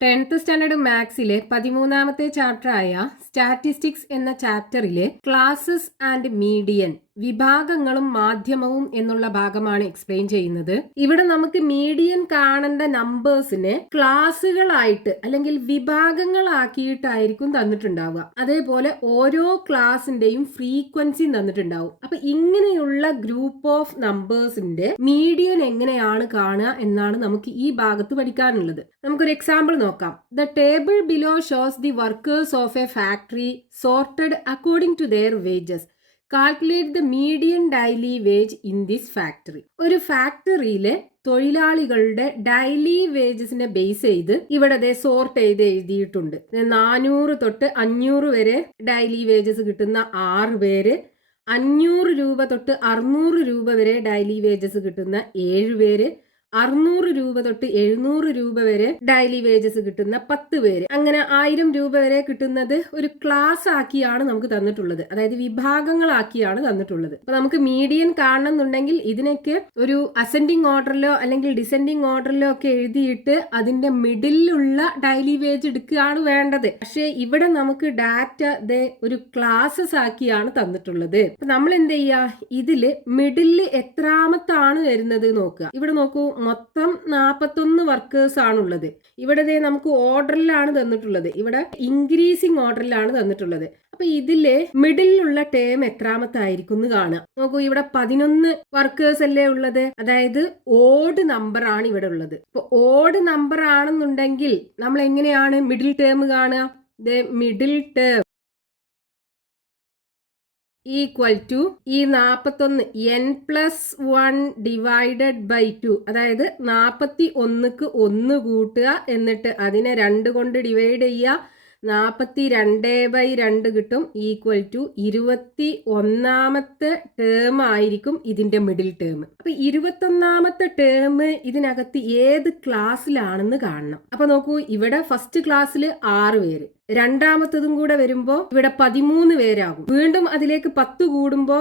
10th standard മാത്സിലെ 13ാമത്തെ ചാപ്റ്ററായ statistics എന്ന ചാപ്റ്ററിലെ classes and median വിഭാഗങ്ങളും മാധ്യമവും എന്നുള്ള ഭാഗമാണ് എക്സ്പ്ലെയിൻ ചെയ്യുന്നത്. ഇവിടെ നമുക്ക് മീഡിയൻ കാണേണ്ട നമ്പേഴ്സിനെ ക്ലാസ്സുകളായിട്ട് അല്ലെങ്കിൽ വിഭാഗങ്ങളാക്കിയിട്ടായിരിക്കും തന്നിട്ടുണ്ടാവുക. അതേപോലെ ഓരോ ക്ലാസിന്റെയും ഫ്രീക്വൻസി തന്നിട്ടുണ്ടാവും. അപ്പൊ ഇങ്ങനെയുള്ള ഗ്രൂപ്പ് ഓഫ് നമ്പേഴ്സിന്റെ മീഡിയൻ എങ്ങനെയാണ് കാണുക എന്നാണ് നമുക്ക് ഈ ഭാഗത്ത് പഠിക്കാനുള്ളത്. നമുക്കൊരു എക്സാമ്പിൾ നോക്കാം. The table below shows the workers of a factory sorted according to their wages. Calculate the median daily wage in this factory. ഒരു ഫാക്ടറിയിലെ തൊഴിലാളികളുടെ ഡെയിലി വേജസിനെ ബേസ് ചെയ്ത് ഇവിടെ സോർട്ട് ചെയ്ത് എഴുതിയിട്ടുണ്ട്. 400 തൊട്ട് 500 വരെ ഡെയിലി വേജസ് കിട്ടുന്ന 6 പേര്, 500 രൂപ തൊട്ട് 600 രൂപ വരെ ഡെയിലി വേജസ് കിട്ടുന്ന 7 പേര്, 600 രൂപ തൊട്ട് 700 രൂപ വരെ ഡെയിലി വേജസ് കിട്ടുന്ന 10 പേര്, അങ്ങനെ 1000 രൂപ വരെ കിട്ടുന്നത് ഒരു ക്ലാസ് ആക്കിയാണ് നമുക്ക് തന്നിട്ടുള്ളത്. അതായത് വിഭാഗങ്ങളാക്കിയാണ് തന്നിട്ടുള്ളത്. അപ്പൊ നമുക്ക് മീഡിയൻ കാണണമെന്നുണ്ടെങ്കിൽ ഇതിനൊക്കെ ഒരു അസെൻഡിങ് ഓർഡറിലോ അല്ലെങ്കിൽ ഡിസെൻഡിങ് ഓർഡറിലോ ഒക്കെ എഴുതിയിട്ട് അതിന്റെ മിഡിലുള്ള ഡെയിലി വേജ് എടുക്കുകയാണ് വേണ്ടത്. പക്ഷെ ഇവിടെ നമുക്ക് ഡാറ്റ ഒരു ക്ലാസസ് ആക്കിയാണ് തന്നിട്ടുള്ളത്. അപ്പൊ നമ്മൾ എന്ത് ചെയ്യാ, ഇതില് മിഡില് എത്രാമത്താണ് വരുന്നത് നോക്കുക. ഇവിടെ നോക്കൂ, മൊത്തം 41 വർക്കേഴ്സ് ആണുള്ളത്. ഇവിടെ നമുക്ക് ഓർഡറിലാണ് തന്നിട്ടുള്ളത്. ഇവിടെ ഇൻക്രീസിങ് ഓർഡറിലാണ് തന്നിട്ടുള്ളത്. അപ്പൊ ഇതില് മിഡിലുള്ള ടേം എത്രാമത്തായിരിക്കും എന്ന് കാണുക. നോക്കൂ, ഇവിടെ 11 വർക്കേഴ്സ് അല്ലേ ഉള്ളത്. അതായത് ഓഡ് നമ്പർ ആണ് ഇവിടെ ഉള്ളത്. അപ്പൊ ഓഡ് നമ്പർ ആണെന്നുണ്ടെങ്കിൽ നമ്മൾ എങ്ങനെയാണ് മിഡിൽ ടേം കാണുക? മിഡിൽ ടേം ഈക്വൽ ടു ഈ 41 n+1 ഡിവൈഡഡ് ബൈ 2. അതായത് 41ക്ക് 1 കൂട്ടുക, എന്നിട്ട് അതിനെ 2 കൊണ്ട് ഡിവൈഡ് ചെയ്യുക, 42/2 കിട്ടും. ഈക്വൽ ടു 21ാമത്തെ ടേം ആയിരിക്കും ഇതിന്റെ മിഡിൽ ടേം. അപ്പൊ 21ാമത്തെ ടേം ഇതിനകത്ത് ഏത് ക്ലാസ്സിലാണെന്ന് കാണണം. അപ്പൊ നോക്കൂ, ഇവിടെ ഫസ്റ്റ് ക്ലാസ്സിൽ 6 പേര്, രണ്ടാമത്തതും കൂടെ വരുമ്പോ ഇവിടെ 13 പേരാകും. വീണ്ടും അതിലേക്ക് 10 കൂടുമ്പോ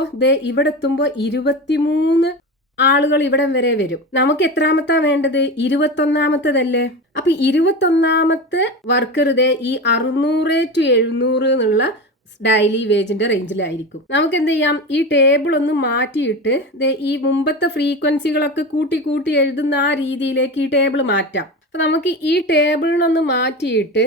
ഇവിടെ എത്തുമ്പോ 23 ആളുകൾ ഇവിടം വരെ വരും. നമുക്ക് എത്രാമത്താ വേണ്ടത്? 21ാമത്തതല്ലേ. അപ്പൊ 21ാമത്തെ വർക്കർ ഈ 600 to 700 എന്നുള്ള ഡെയിലി വേജിന്റെ റേഞ്ചിലായിരിക്കും. നമുക്ക് എന്ത് ചെയ്യാം, ഈ ടേബിൾ ഒന്ന് മാറ്റിയിട്ട് ഈ മുമ്പത്തെ ഫ്രീക്വൻസികളൊക്കെ കൂട്ടി കൂട്ടി എഴുതുന്ന ആ രീതിയിലേക്ക് ഈ ടേബിൾ മാറ്റാം. അപ്പൊ നമുക്ക് ഈ ടേബിളിനൊന്ന് മാറ്റിയിട്ട്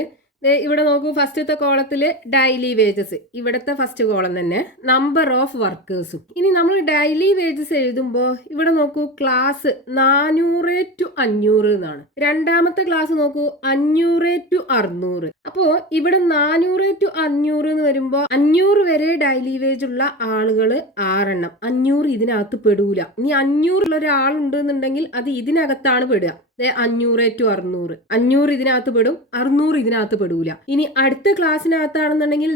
ഇവിടെ നോക്കൂ, ഫസ്റ്റത്തെ കോളത്തില് ഡെയിലി വേജസ്, ഇവിടുത്തെ ഫസ്റ്റ് കോളം തന്നെ നമ്പർ ഓഫ് വർക്കേഴ്സും. ഇനി നമ്മൾ ഡെയിലി വേജസ് എഴുതുമ്പോൾ ഇവിടെ നോക്കൂ, ക്ലാസ് 400 to 500 എന്നാണ്. രണ്ടാമത്തെ ക്ലാസ് നോക്കൂ, 500 to 600. അപ്പോ ഇവിടെ 400 to 500 എന്ന് വരുമ്പോ 500 വരെ ഡെയിലി വേജ് ഉള്ള ആളുകൾ 6 എണ്ണം. 500 ഇതിനകത്ത് പെടൂല. ഇനി 500 ഉള്ള ഒരാളുണ്ട് എന്നുണ്ടെങ്കിൽ അത് ഇതിനകത്താണ് പെടുക. 500 to 600, 500 ഇതിനകത്ത് പെടും, 600 ഇതിനകത്ത് പെടൂല. ഇനി അടുത്ത ക്ലാസ്സിനകത്താണെന്നുണ്ടെങ്കിൽ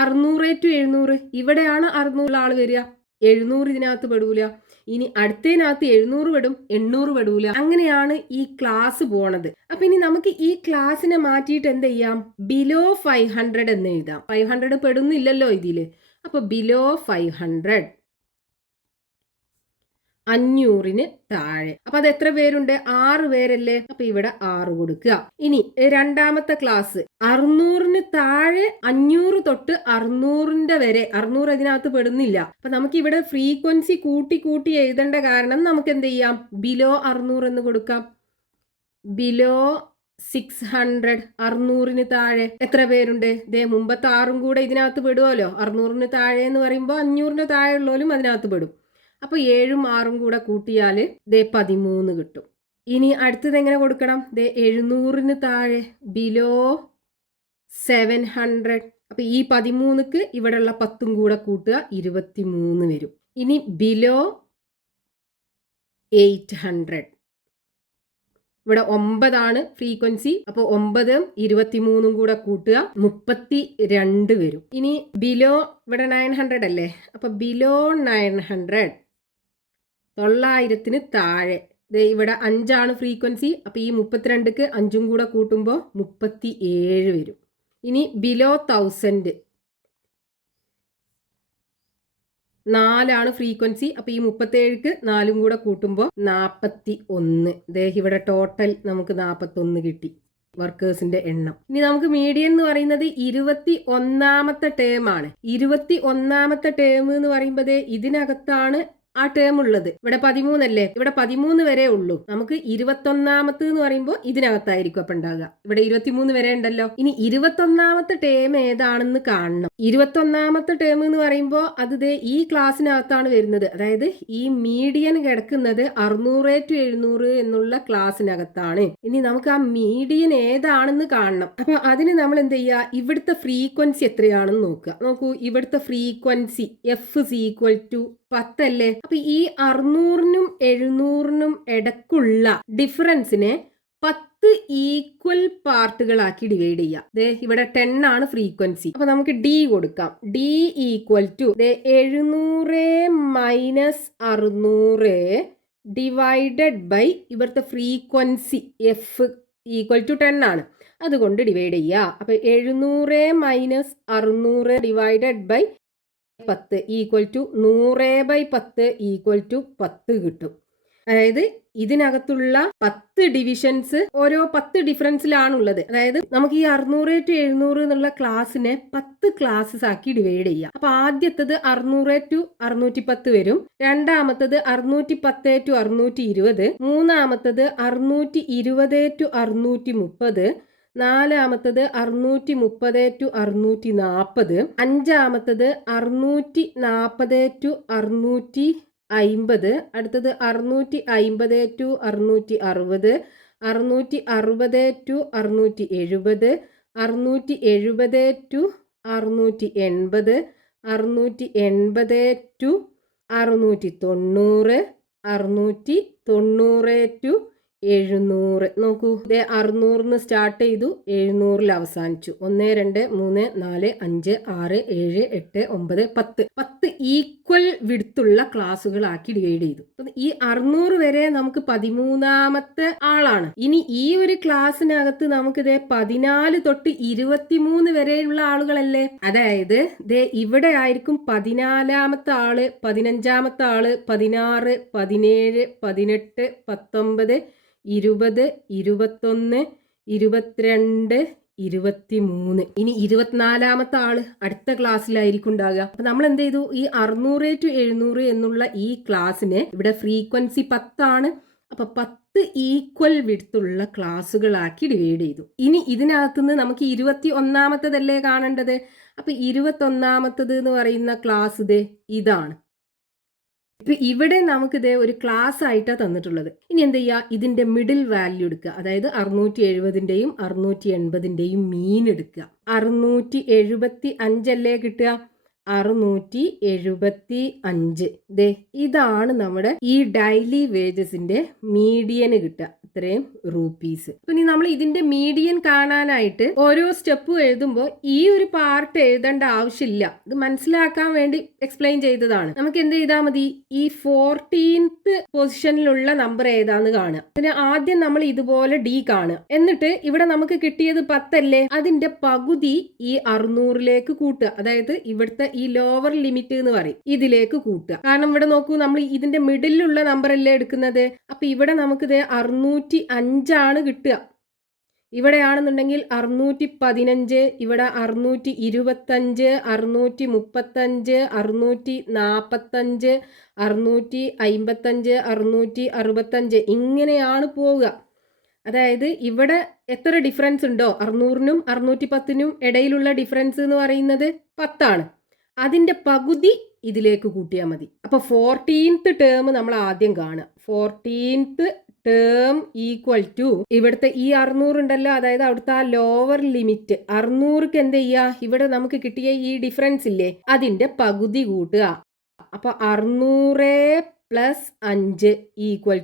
600 to 700, ഇവിടെയാണ് 600 ആള് വരിക, 700 ഇതിനകത്ത് പെടൂല. ഇനി അടുത്തതിനകത്ത് 700 പെടും, 800 പെടൂല. അങ്ങനെയാണ് ഈ ക്ലാസ് പോണത്. അപ്പൊ ഇനി നമുക്ക് ഈ ക്ലാസ്സിനെ മാറ്റിയിട്ട് എന്ത് ചെയ്യാം, ബിലോ 500 എന്ന് എഴുതാം. 500 പെടുന്നില്ലല്ലോ ഇതില്. അപ്പൊ ബിലോ 500, 500ന് താഴെ. അപ്പൊ അത് എത്ര പേരുണ്ട്? 6 പേരല്ലേ. അപ്പൊ ഇവിടെ 6 കൊടുക്കുക. ഇനി രണ്ടാമത്തെ ക്ലാസ് 600ന് താഴെ, 500 തൊട്ട് 600ന്റെ വരെ. 600 അതിനകത്ത് പെടുന്നില്ല. അപ്പൊ നമുക്ക് ഇവിടെ ഫ്രീക്വൻസി കൂട്ടി കൂട്ടി എഴുതേണ്ട കാരണം നമുക്ക് എന്ത് ചെയ്യാം, ബിലോ 600 എന്ന് കൊടുക്കാം. ബിലോ 600, 600ന് താഴെ എത്ര പേരുണ്ട്? മുമ്പത്തെ 6ഉം കൂടെ ഇതിനകത്ത് പെടുമല്ലോ. 600ന് താഴെ എന്ന് പറയുമ്പോൾ 500ന് താഴെ ഉള്ളവരും അതിനകത്ത് പെടും. അപ്പൊ 7ഉം 6ഉം കൂടെ കൂട്ടിയാല് 13 കിട്ടും. ഇനി അടുത്തത് എങ്ങനെ കൊടുക്കണം? 700ന് താഴെ, ബിലോ 700. അപ്പൊ ഈ 13ക്ക് ഇവിടെയുള്ള 10ഉം കൂടെ കൂട്ടുക, 23 വരും. ഇനി ബിലോ 800, ഇവിടെ 9 ഫ്രീക്വൻസി. അപ്പൊ 9ഉം 23ഉം കൂടെ കൂട്ടുക, 32 വരും. ഇനി ബിലോ ഇവിടെ 900 അല്ലേ. അപ്പൊ ബിലോ 900, 900ന് താഴെ. ഇവിടെ 5 ഫ്രീക്വൻസി. അപ്പൊ ഈ 32ക്ക് 5ഉം കൂടെ കൂട്ടുമ്പോൾ 37 വരും. ഇനി ബിലോ 1000, 4 ഫ്രീക്വൻസി. അപ്പൊ ഈ 37ക്ക് 4ഉം കൂടെ കൂട്ടുമ്പോൾ 41. ഇവിടെ ടോട്ടൽ നമുക്ക് 41 കിട്ടി. വർക്കേഴ്സിന്റെ എണ്ണം. ഇനി നമുക്ക് മീഡിയൻ എന്ന് പറയുന്നത് 21ാമത്തെ ടേം ആണ്. 21ാമത്തെ ടേം എന്ന് പറയുമ്പോൾ ഇതിനകത്താണ് ആ ടേം ഉള്ളത്. ഇവിടെ 13 അല്ലേ, ഇവിടെ 13 വരെ ഉള്ളൂ. നമുക്ക് 21ാമത്തെ എന്ന് പറയുമ്പോൾ ഇതിനകത്തായിരിക്കും അപ്പൊ ഉണ്ടാകുക. ഇവിടെ 23 വരെ ഉണ്ടല്ലോ. ഇനി 21ാമത്തെ ടേം ഏതാണെന്ന് കാണണം. 21ാമത്തെ ടേം എന്ന് പറയുമ്പോൾ അത് ഈ ക്ലാസ്സിനകത്താണ് വരുന്നത്. അതായത് ഈ മീഡിയൻ കിടക്കുന്നത് 600-700 എന്നുള്ള ക്ലാസ്സിനകത്താണ്. ഇനി നമുക്ക് ആ മീഡിയൻ ഏതാണെന്ന് കാണണം. അപ്പൊ അതിന് നമ്മൾ എന്ത് ചെയ്യുക, ഇവിടുത്തെ ഫ്രീക്വൻസി എത്രയാണെന്ന് നോക്കുക. നോക്കൂ, ഇവിടുത്തെ ഫ്രീക്വൻസി F = 10 അല്ലേ. അപ്പൊ ഈ 600-നും 700-നും ഇടക്കുള്ള ഡിഫറൻസിനെ 10 ഈക്വൽ പാർട്ടുകളാക്കി ഡിവൈഡ് ചെയ്യാം. ഇവിടെ 10 ആണ് ഫ്രീക്വൻസി. അപ്പൊ നമുക്ക് D കൊടുക്കാം. D = 700 - 600 ഡിവൈഡഡ് ബൈ ഇവിടുത്തെ ഫ്രീക്വൻസി F = 10 ആണ്. അതുകൊണ്ട് ഡിവൈഡ് ചെയ്യുക. അപ്പൊ 700 - 600 ഡിവൈഡഡ് ബൈ 10 = 100/10 = 10 കിട്ടും. അതായത് ഇതിനകത്തുള്ള 10 ഡിവിഷൻസ് ഓരോ 10 ഡിഫറൻസിലാണുള്ളത്. അതായത് നമുക്ക് ഈ 600-700 എന്നുള്ള ക്ലാസ്സിനെ 10 ക്ലാസ്സസ് ആക്കി ഡിവൈഡ് ചെയ്യാം. അപ്പൊ ആദ്യത്തത് 600-610 വരും. രണ്ടാമത്തത് 610-620, മൂന്നാമത്തത് 620-630, നാലാമത്തത് 630-640, അഞ്ചാമത്തത് 640-650, അടുത്തത് 650-660, 660-670, 670-680, 680-690, 690-690 നോക്കൂ, 600 സ്റ്റാർട്ട് ചെയ്തു, 700 അവസാനിച്ചു. 1 2 3 4 5 6 7 8 9 10 10 ഈക്വൽ വിഡ്ത്തുള്ള ക്ലാസ്സുകളാക്കി ഡിവൈഡ് ചെയ്തു. ഈ 600 വരെ നമുക്ക് 13ാമത്തെ ആളാണ്. ഇനി ഈ ഒരു ക്ലാസ്സിനകത്ത് നമുക്ക് 14 തൊട്ട് 23 വരെയുള്ള ആളുകളല്ലേ. അതായത് ഇവിടെ ആയിരിക്കും 14ാമത്തെ ആള്, 15ാമത്തെ ആള്, 16, 17, 18, 19, 20, 21, 22, 23. ഇനി 24ാമത്തെ ആള് അടുത്ത ക്ലാസ്സിലായിരിക്കും ഉണ്ടാകുക. അപ്പൊ നമ്മൾ എന്ത് ചെയ്തു, ഈ 600-700 എന്നുള്ള ഈ ക്ലാസ്സിന് ഇവിടെ ഫ്രീക്വൻസി 10 ആണ്. അപ്പൊ 10 ഈക്വൽ വിഡ്ത്തുള്ള ക്ലാസ്സുകളാക്കി ഡിവൈഡ് ചെയ്തു. ഇനി ഇതിനകത്തുനിന്ന് നമുക്ക് 21ാമത്തതല്ലേ കാണേണ്ടത്. അപ്പൊ 21ാമത്തത് എന്ന് പറയുന്ന ക്ലാസ് ഇതാണ്. ഇപ്പൊ ഇവിടെ നമുക്ക് ഒരു ക്ലാസ് ആയിട്ടാണ് തന്നിട്ടുള്ളത്. ഇനി എന്ത് ചെയ്യുക, ഇതിന്റെ മിഡിൽ വാല്യൂ എടുക്കുക. അതായത് 670-ന്റെയും 680-ന്റെയും മീൻ എടുക്കുക. 675 അല്ലേ കിട്ടുക, 675. ഇതാണ് നമ്മുടെ ഈ ഡെയിലി വേജസിന്റെ മീഡിയന് കിട്ടുക, ഇത്രയും റൂപ്പീസ്. ഇനി നമ്മൾ ഇതിന്റെ മീഡിയൻ കാണാനായിട്ട് ഓരോ സ്റ്റെപ്പ് എഴുതുമ്പോൾ ഈ ഒരു പാർട്ട് എഴുതേണ്ട ആവശ്യമില്ല. ഇത് മനസ്സിലാക്കാൻ വേണ്ടി എക്സ്പ്ലെയിൻ ചെയ്തതാണ്. നമുക്ക് എന്ത് ചെയ്താൽ മതി, ഈ 14th പൊസിഷനിലുള്ള നമ്പർ ഏതാന്ന് കാണുക. പിന്നെ ആദ്യം നമ്മൾ ഇതുപോലെ D കാണുക. എന്നിട്ട് ഇവിടെ നമുക്ക് കിട്ടിയത് 10 അല്ലേ, അതിന്റെ പകുതി ഈ 600ലേക്ക് കൂട്ടുക. അതായത് ഇവിടുത്തെ ഈ ലോവർ ലിമിറ്റ് എന്ന് പറയും, ഇതിലേക്ക് കൂട്ടുക. കാരണം ഇവിടെ നോക്കൂ, നമ്മൾ ഇതിന്റെ മിഡിലുള്ള നമ്പർ അല്ലേ എടുക്കുന്നത്. അപ്പൊ ഇവിടെ നമുക്ക് 605 ആണ് കിട്ടുക. ഇവിടെയാണെന്നുണ്ടെങ്കിൽ 615, ഇവിടെ 625, 635, 645, 655, 665 ഇങ്ങനെയാണ് പോവുക. അതായത് ഇവിടെ എത്ര ഡിഫറൻസ് ഉണ്ടോ, 600-നും 610-നും ഇടയിലുള്ള ഡിഫറൻസ് എന്ന് പറയുന്നത് 10 ആണ്. അതിന്റെ പകുതി ഇതിലേക്ക് കൂട്ടിയാൽ മതി. അപ്പൊ 14th ടേം നമ്മൾ ആദ്യം കാണുക. 14th ടേം ഈക്വൽ ടു ഇവിടുത്തെ ഈ 600 ഉണ്ടല്ലോ, അതായത് അവിടുത്തെ ആ ലോവർ ലിമിറ്റ് 600ക്ക് എന്ത് ചെയ്യുക, ഇവിടെ നമുക്ക് കിട്ടിയ ഈ ഡിഫറൻസ് ഇല്ലേ, അതിന്റെ പകുതി കൂട്ടുക. അപ്പൊ 600 + 5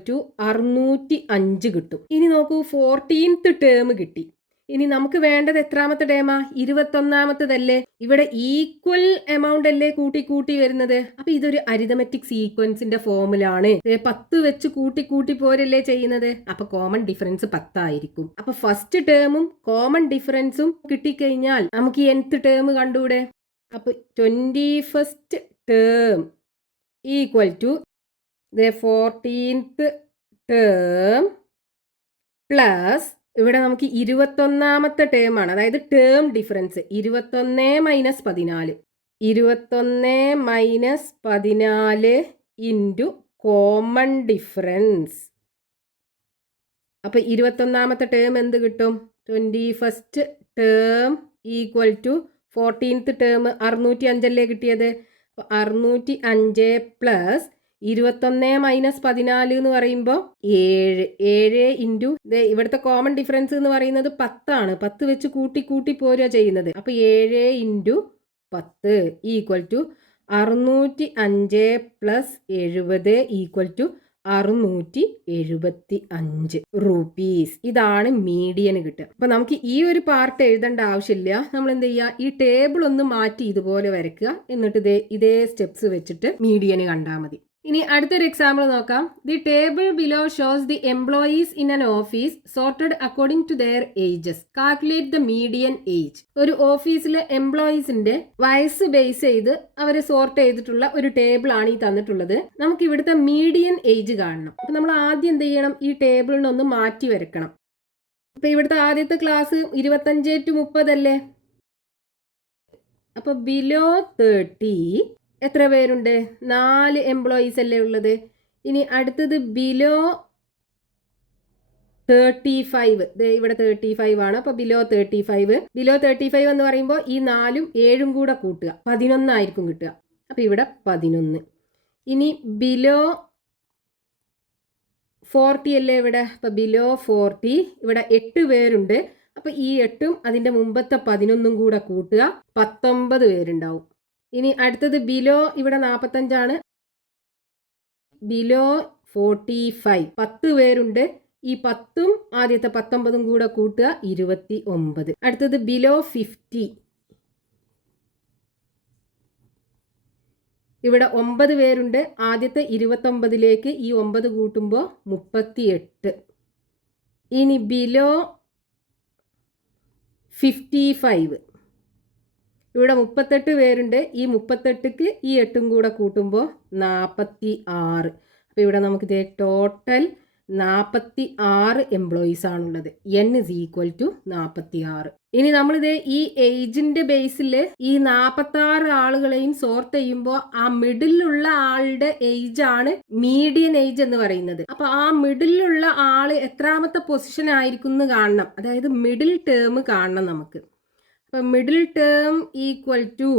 = 605 കിട്ടും. ഇനി നോക്കൂ, 14th ടേം കിട്ടി. ഇനി നമുക്ക് വേണ്ടത് എത്രാമത്തെ ടേമാ, 21ാമത്തതല്ലേ. ഇവിടെ ഈക്വൽ എമൗണ്ട് അല്ലേ കൂട്ടി കൂട്ടി വരുന്നത്. അപ്പൊ ഇതൊരു അരിതമെറ്റിക് സീക്വൻസിന്റെ ഫോമിലാണ്. 10 വെച്ച് കൂട്ടി പോരല്ലേ ചെയ്യുന്നത്. അപ്പൊ കോമൺ ഡിഫറൻസ് 10 ആയിരിക്കും. അപ്പൊ ഫസ്റ്റ് ടേമും കോമൺ ഡിഫറൻസും കിട്ടിക്കഴിഞ്ഞാൽ നമുക്ക് nth ടേം കണ്ടൂടെ. അപ്പൊ 21st term equal to 14th term plus ഇവിടെ നമുക്ക് 21ാമത്തെ ടേം ആണ്, അതായത് term difference 21 minus 14. 21 minus 14 into common difference. അപ്പോൾ 21ാമത്തെ ടേം എന്ത് കിട്ടും? 21st term equal to 14th term 605 അല്ലേ കിട്ടിയത്? അപ്പോൾ 605 പ്ലസ് 21 മൈനസ് 14 എന്ന് പറയുമ്പോൾ 7 ഇൻറ്റു ഇവിടുത്തെ കോമൺ ഡിഫറൻസ് എന്ന് പറയുന്നത് 10 ആണ്. 10 വെച്ച് കൂട്ടി കൂട്ടി പോരുക ചെയ്യുന്നത്. അപ്പോൾ 7 into 10 equal to 605 plus 70 equal to 675 rupees. ഇതാണ് മീഡിയന് കിട്ടുക. അപ്പൊ നമുക്ക് ഈ ഒരു പാർട്ട് എഴുതേണ്ട ആവശ്യമില്ല. നമ്മൾ എന്ത് ചെയ്യുക, ഈ ടേബിൾ ഒന്ന് മാറ്റി ഇതുപോലെ വരയ്ക്കുക. എന്നിട്ട് ഇതേ സ്റ്റെപ്സ് വെച്ചിട്ട് മീഡിയന് കണ്ടാൽ മതി. ഇനി അടുത്തൊരു എക്സാമ്പിൾ നോക്കാം. The table below shows the employees in an office sorted according to their ages. Calculate the median age. ഒരു ഓഫീസിലെ എംപ്ലോയീസിന്റെ വയസ്സ് ബേസ് ചെയ്ത് അവരെ സോർട്ട് ചെയ്തിട്ടുള്ള ഒരു ടേബിൾ ആണ് ഈ തന്നിട്ടുള്ളത്. നമുക്ക് ഇവിടുത്തെ മീഡിയൻ ഏജ് കാണണം. അപ്പൊ നമ്മൾ ആദ്യം എന്ത് ചെയ്യണം, ഈ ടേബിളിനൊന്ന് മാറ്റി വരക്കണം. അപ്പൊ ഇവിടുത്തെ ആദ്യത്തെ ക്ലാസ് 25 to 30 അല്ലേ? അപ്പൊ ബിലോ 30 എത്ര പേരുണ്ട്? 4 എംപ്ലോയീസ് അല്ലേ ഉള്ളത്. ഇനി അടുത്തത് ബിലോ 35. ഇവിടെ 35 ആണ്. അപ്പോൾ ബിലോ 35 എന്ന് പറയുമ്പോൾ ഈ 4ഉം 7ഉം കൂടെ കൂട്ടുക 11 ആയിരിക്കും കിട്ടുക. അപ്പോൾ ഇവിടെ 11. ഇനി ബിലോ 40 അല്ലേ ഇവിടെ? അപ്പോൾ ബിലോ 40 ഇവിടെ 8 പേരുണ്ട്. അപ്പോൾ ഈ 8ഉം അതിൻ്റെ മുമ്പത്തെ 11ഉം കൂടെ കൂട്ടുക 19 പേരുണ്ടാവും. ഇനി അടുത്തത് ബിലോ ഇവിടെ 45 ആണ്. ബിലോ 45 10 പേരുണ്ട്. ഈ 10ഉം ആദ്യത്തെ 19ഉം കൂടെ കൂട്ടുക 29. അടുത്തത് ബിലോ 50. ഇവിടെ 9 പേരുണ്ട്. ആദ്യത്തെ 29ലേക്ക് ഈ 9 കൂട്ടുമ്പോൾ 38. ഇനി ബിലോ 55. ഇവിടെ 38 പേരുണ്ട്. ഈ 38ക്ക് ഈ 8ഉം കൂടെ കൂട്ടുമ്പോൾ 46. അപ്പോൾ ഇവിടെ നമുക്ക് ഇതേ ടോട്ടൽ 46 എംപ്ലോയീസ് ആണുള്ളത്. n is equal to 46. ഇനി നമ്മളിത് ഈ ഏജിന്റെ ബേസിൽ ഈ 46 ആളുകളെയും സോർട്ട് ചെയ്യുമ്പോൾ ആ മിഡിലുള്ള ആളുടെ ഏജ് ആണ് മീഡിയൻ ഏജ് എന്ന് പറയുന്നത്. അപ്പൊ ആ മിഡിലുള്ള ആള് എത്രാമത്തെ പൊസിഷൻ ആയിരിക്കും എന്ന് കാണണം. അതായത് മിഡിൽ ടേം കാണണം നമുക്ക്. അപ്പൊ മിഡിൽ ടേം ഈക്വൽ ടു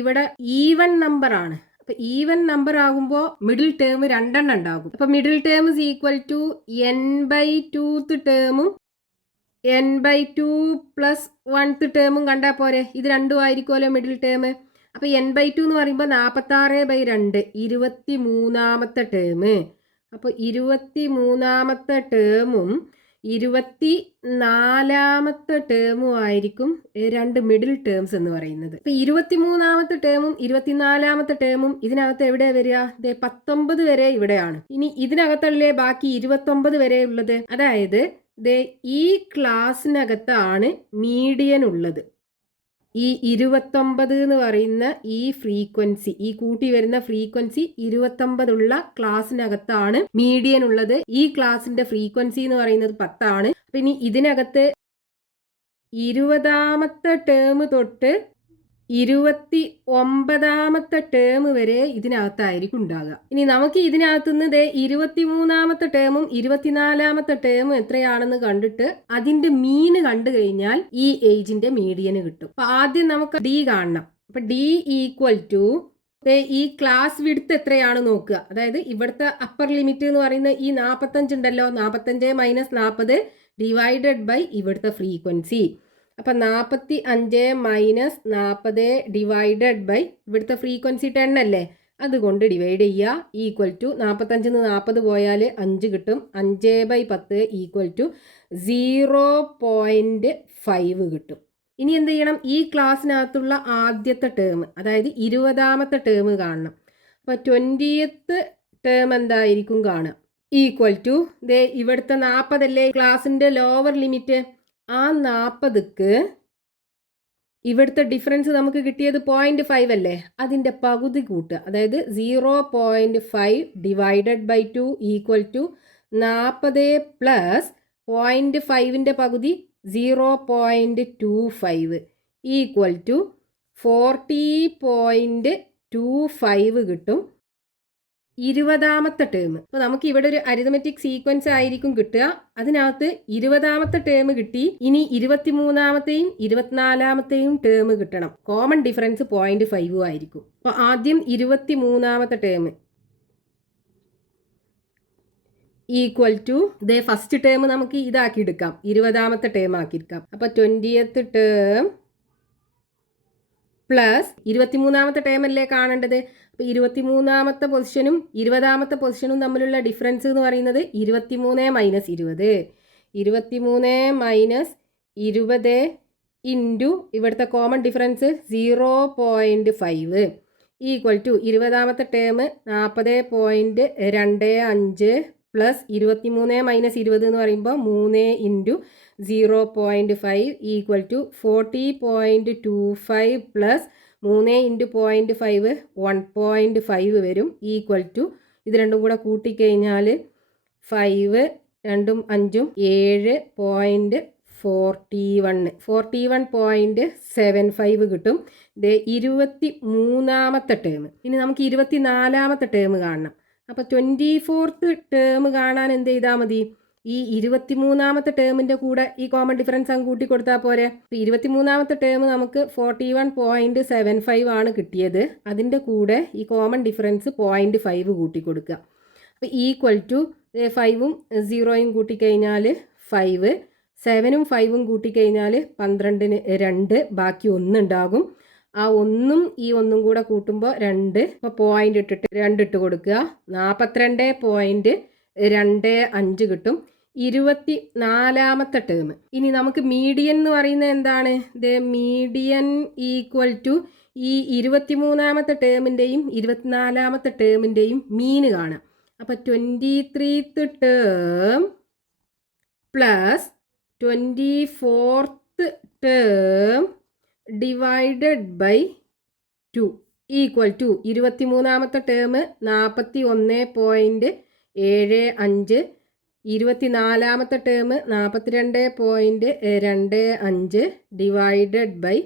ഇവിടെ ഈവൻ നമ്പർ ആണ്. അപ്പൊ ഈവൻ നമ്പർ ആകുമ്പോൾ മിഡിൽ ടേം 2 എണ്ണം ഉണ്ടാകും. അപ്പൊ middle term is equal to n/2th ടേമും n/2 പ്ലസ് 1th ടേമും കണ്ടാൽ പോരെ. ഇത് രണ്ടും ആയിരിക്കുമല്ലോ മിഡിൽ ടേം. അപ്പൊ n/2 എന്ന് പറയുമ്പോൾ 46/2 23ാമത്തെ ടേം. അപ്പൊ 23ാമത്തെ ടേമും 24ാമത്തെ ടേമും ആയിരിക്കും 2 മിഡിൽ ടേംസ് എന്ന് പറയുന്നത്. ഇപ്പൊ 23ാമത്തെ ടേമും 24ാമത്തെ ടേമും ഇതിനകത്ത് എവിടെ വരിക? 19 വരെ ഇവിടെയാണ്. ഇനി ഇതിനകത്തല്ലേ ബാക്കി 29 വരെ ഉള്ളത്. അതായത് ഈ ക്ലാസ്സിനകത്താണ് മീഡിയൻ ഉള്ളത്. ഈ 29 എന്ന് പറയുന്ന ഈ ഫ്രീക്വൻസി, ഈ കൂട്ടി വരുന്ന ഫ്രീക്വൻസി 29 ഉള്ള ക്ലാസ്സിനകത്താണ് മീഡിയൻ ഉള്ളത്. ഈ ക്ലാസിന്റെ ഫ്രീക്വൻസി എന്ന് പറയുന്നത് 10 ആണ്. പിന്നെ ഇതിനകത്ത് 20ാമത്തെ ടേം തൊട്ട് 29ാമത്തെ ടേം വരെ ഇതിനകത്തായിരിക്കും ഉണ്ടാകുക. ഇനി നമുക്ക് ഇതിനകത്തുനിന്ന് 23ാമത്തെ ടേമും 24ാമത്തെ ടേമും എത്രയാണെന്ന് കണ്ടിട്ട് അതിന്റെ മീന് കണ്ടു കഴിഞ്ഞാൽ ഈ ഏജിന്റെ മീഡിയന് കിട്ടും. അപ്പൊ ആദ്യം നമുക്ക് ഡി കാണണം. അപ്പൊ ഡി ഈക്വൽ ടു ഈ ക്ലാസ് വിഡ്ത്ത് എത്രയാണ് നോക്കുക. അതായത് ഇവിടുത്തെ അപ്പർ ലിമിറ്റ് എന്ന് പറയുന്ന ഈ 45 ഉണ്ടല്ലോ, 45 മൈനസ് 40 ഡിവൈഡഡ് ബൈ ഇവിടുത്തെ ഫ്രീക്വൻസി. അപ്പം 45 മൈനസ് 40 ഡിവൈഡഡ് ബൈ ഇവിടുത്തെ ഫ്രീക്വൻസി 10 അല്ലേ, അതുകൊണ്ട് ഡിവൈഡ് ചെയ്യുക. ഈക്വൽ ടു 45 40 പോയാൽ 5 കിട്ടും. 5/10 ഈക്വൽ ടു 0.5 കിട്ടും. ഇനി എന്ത് ചെയ്യണം? ഈ ക്ലാസ്സിനകത്തുള്ള ആദ്യത്തെ ടേം, അതായത് 20ാമത്തെ ടേം കാണണം. അപ്പോൾ 20th ടേം എന്തായിരിക്കും കാണുക? ഈക്വൽ ടു ഇവിടുത്തെ 40 അല്ലേ ക്ലാസിൻ്റെ ലോവർ ലിമിറ്റ്. ആ 40ക്ക് ഇവിടുത്തെ ഡിഫറൻസ് നമുക്ക് കിട്ടിയത് 0.5 അല്ലേ, അതിൻ്റെ പകുതി കൂട്ടുക. അതായത് 0.5 divided by 2 equal to 40 plus 0.5ൻ്റെ പകുതി 0.25 ഈക്വൽ ടു 40.25 കിട്ടും 20ാമത്തെ ടേം. അപ്പോൾ നമുക്ക് ഇവിടെ ഒരു അരിതമെറ്റിക് സീക്വൻസ് ആയിരിക്കും കിട്ടുക. അതിനകത്ത് 20ാമത്തെ ടേം കിട്ടി. ഇനി 23ാമത്തെയും 24ാമത്തെയും ടേം കിട്ടണം. കോമൺ ഡിഫറൻസ് 0.5 ആയിരിക്കും. അപ്പോൾ ആദ്യം 23ാമത്തെ term equal to first term നമുക്ക് ഇതാക്കി എടുക്കാം, 20ാമത്തെ ടേം ആക്കി എടുക്കാം. അപ്പോൾ 20th ടേം പ്ലസ് 23ാമത്തെ ടേം അല്ലേ കാണേണ്ടത്. അപ്പോൾ 23ാമത്തെ പൊസിഷനും 20ാമത്തെ പൊസിഷനും തമ്മിലുള്ള ഡിഫറൻസ് എന്ന് പറയുന്നത് 23 മൈനസ് 20. 23 മൈനസ് 20 ഇൻറ്റു ഇവിടുത്തെ കോമൺ ഡിഫറൻസ് 0.5 ഈക്വൽ ടു 20ാമത്തെ ടേം 40.25 പ്ലസ് 23 മൈനസ് 20 എന്ന് പറയുമ്പോൾ 3 into 0.5 equal to 40.25 plus 3 into 0.5 1.5 വരും ഈക്വൽ ടു ഇത് രണ്ടും കൂടെ കൂട്ടിക്കഴിഞ്ഞാൽ 5 2 5 7.41 കിട്ടും. 23ാമത്തെ ടേം. ഇനി നമുക്ക് 24ാമത്തെ ടേം കാണണം. അപ്പോൾ 24th ടേം കാണാൻ എന്ത് ചെയ്താൽ മതി, ഈ 23ാമത്തെ ടേമിൻ്റെ കൂടെ ഈ കോമൺ ഡിഫറൻസ് അങ്ങ് കൂട്ടി കൊടുത്താൽ പോരെ. അപ്പോൾ 23ാമത്തെ ടേം നമുക്ക് 41.75 ആണ് കിട്ടിയത്. അതിൻ്റെ കൂടെ ഈ കോമൺ ഡിഫറൻസ് 0.5 കൂട്ടി കൊടുക്കുക. അപ്പോൾ ഈക്വൽ ടു 5ഉം 0യും കൂട്ടിക്കഴിഞ്ഞാൽ 5, 7ഉം 5ഉം കൂട്ടിക്കഴിഞ്ഞാൽ 12ന് 2, ബാക്കി 1 ഉണ്ടാകും. ആ 1ഉം ഈ 1ഉം കൂടെ കൂട്ടുമ്പോൾ 2. അപ്പോൾ പോയിന്റ് ഇട്ടിട്ട് 2 ഇട്ട് കൊടുക്കുക. 42.25 കിട്ടും 24ാമത്തെ ടേം. ഇനി നമുക്ക് മീഡിയൻ എന്ന് പറയുന്നത് എന്താണ്? മീഡിയൻ ഈക്വൽ ടു ഈ 23ാമത്തെ ടേമിൻ്റെയും 24ാമത്തെ ടേമിൻ്റെയും മീന് കാണാം. അപ്പോൾ 23th term plus 24th term divided by 2 equal to 23ാമത്തെ ടേം 41.75, 24ാമത്തെ term 42.25 divided by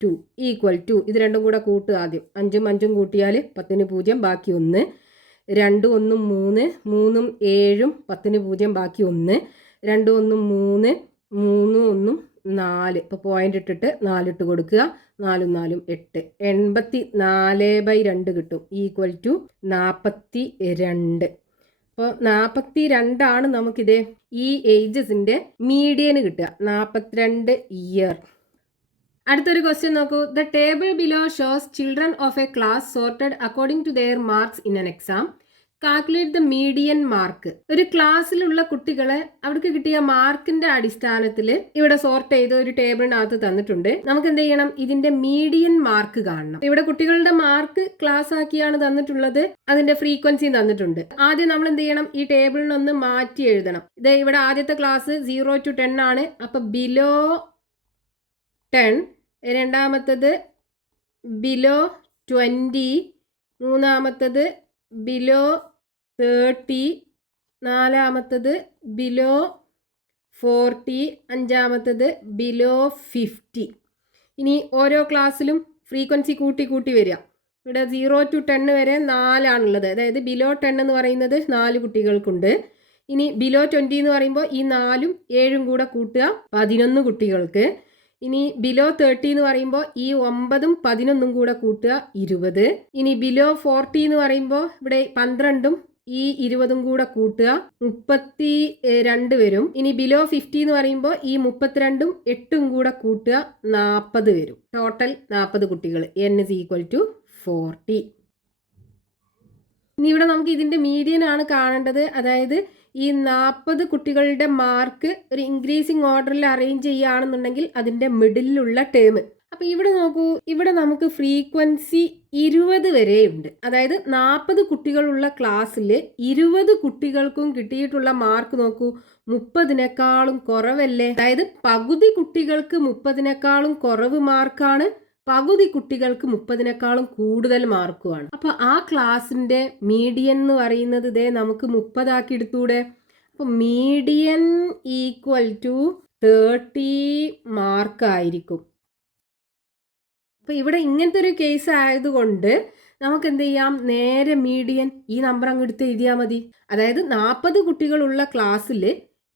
2 equal to ഇത് രണ്ടും കൂടെ കൂട്ടുക. ആദ്യം 5ഉം 5ഉം കൂട്ടിയാൽ 10ന് 0, ബാക്കി 1. 2 1 3, 3ഉം 7ഉം 10ന് 0, ബാക്കി 1. 2 1 3, 3 1 4. ഇപ്പോൾ പോയിന്റ് ഇട്ടിട്ട് 4 ഇട്ട് കൊടുക്കുക. 4 4 8, 84/2 കിട്ടും ഈക്വൽ ടു 42. അപ്പോൾ 42 നമുക്കിത് ഈ ഏജസിൻ്റെ മീഡിയന് കിട്ടുക, 42 ഇയർ. അടുത്തൊരു ക്വസ്റ്റ്യൻ നോക്കൂ. The table below shows children of a class sorted according to their marks in an exam. Calculate the median mark. ഒരു ക്ലാസ്സിലുള്ള കുട്ടികളെ അവർക്ക് കിട്ടിയ മാർക്കിന്റെ അടിസ്ഥാനത്തിൽ ഇവിടെ സോർട്ട് ചെയ്ത് ഒരു ടേബിളിനകത്ത് തന്നിട്ടുണ്ട്. നമുക്ക് എന്ത് ചെയ്യണം, ഇതിന്റെ മീഡിയൻ മാർക്ക് കാണണം. ഇവിടെ കുട്ടികളുടെ മാർക്ക് ക്ലാസ് ആക്കിയാണ് തന്നിട്ടുള്ളത്, അതിന്റെ ഫ്രീക്വൻസി തന്നിട്ടുണ്ട്. ആദ്യം നമ്മൾ എന്ത് ചെയ്യണം, ഈ ടേബിളിനൊന്ന് മാറ്റി എഴുതണം. ഇത് ഇവിടെ ആദ്യത്തെ ക്ലാസ് 0 to 10 ആണ്. അപ്പൊ ബിലോ 10, രണ്ടാമത്തത് ബിലോ 20, മൂന്നാമത്തത് ബിലോ 30, നാലാമത്തത് ബിലോ 40, അഞ്ചാമത്തത് ബിലോ 50. ഇനി ഓരോ ക്ലാസ്സിലും ഫ്രീക്വൻസി കൂട്ടി കൂട്ടി വരിക. ഇവിടെ 0 to 10 വരെ 4 ആണുള്ളത്. അതായത് ബിലോ 10 എന്ന് പറയുന്നത് 4 കുട്ടികൾക്കുണ്ട്. ഇനി ബിലോ 20 എന്ന് പറയുമ്പോൾ ഈ 4ഉം 7ഉം കൂടെ കൂട്ടുക 11 കുട്ടികൾക്ക്. ഇനി ബിലോ 30 എന്ന് പറയുമ്പോൾ ഈ 9ഉം 11ഉം കൂടെ കൂട്ടുക 20. ഇനി ബിലോ 40 എന്ന് പറയുമ്പോൾ ഇവിടെ 12ഉം ഈ 20ഉം കൂടെ കൂട്ടുക 32 വരും. ഇനി ബിലോ 50 എന്ന് പറയുമ്പോൾ ഈ 32ഉം 8ഉം കൂടെ കൂട്ടുക 40 വരും. ടോട്ടൽ 40 കുട്ടികൾ. n is equal to 40. ഇനി ഇവിടെ നമുക്ക് ഇതിന്റെ മീഡിയൻ ആണ് കാണേണ്ടത്. അതായത് ഈ 40 കുട്ടികളുടെ മാർക്ക് ഒരു ഇൻക്രീസിങ് ഓർഡറിൽ അറേഞ്ച് ചെയ്യുകയാണെന്നുണ്ടെങ്കിൽ അതിന്റെ മിഡിലുള്ള ടേം. അപ്പൊ ഇവിടെ നോക്കൂ, ഇവിടെ നമുക്ക് ഫ്രീക്വൻസി 20 വരെ ഉണ്ട്. അതായത് 40 കുട്ടികളുള്ള ക്ലാസ്സിൽ 20 കുട്ടികൾക്കും കിട്ടിയിട്ടുള്ള മാർക്ക് നോക്കൂ, 30-നേക്കാളും കുറവല്ലേ. അതായത് പകുതി കുട്ടികൾക്ക് 30-നേക്കാളും കുറവ് മാർക്കാണ്, പകുതി കുട്ടികൾക്ക് 30-നേക്കാളും കൂടുതൽ മാർക്കുമാണ്. അപ്പൊ ആ ക്ലാസിന്റെ മീഡിയൻ എന്ന് പറയുന്നത് നമുക്ക് 30 ആക്കി എടുത്തൂടെ. അപ്പോൾ മീഡിയൻ ഈക്വൽ ടു 30 മാർക്കായിരിക്കും. അപ്പോൾ ഇവിടെ ഇങ്ങനത്തെ ഒരു കേസ് ആയതുകൊണ്ട് നമുക്ക് എന്ത് ചെയ്യാം, നേരെ മീഡിയൻ ഈ നമ്പർ അങ്ങ് എടുത്ത് എഴുതിയാൽ മതി. അതായത് 40 കുട്ടികളുള്ള ക്ലാസ്സിൽ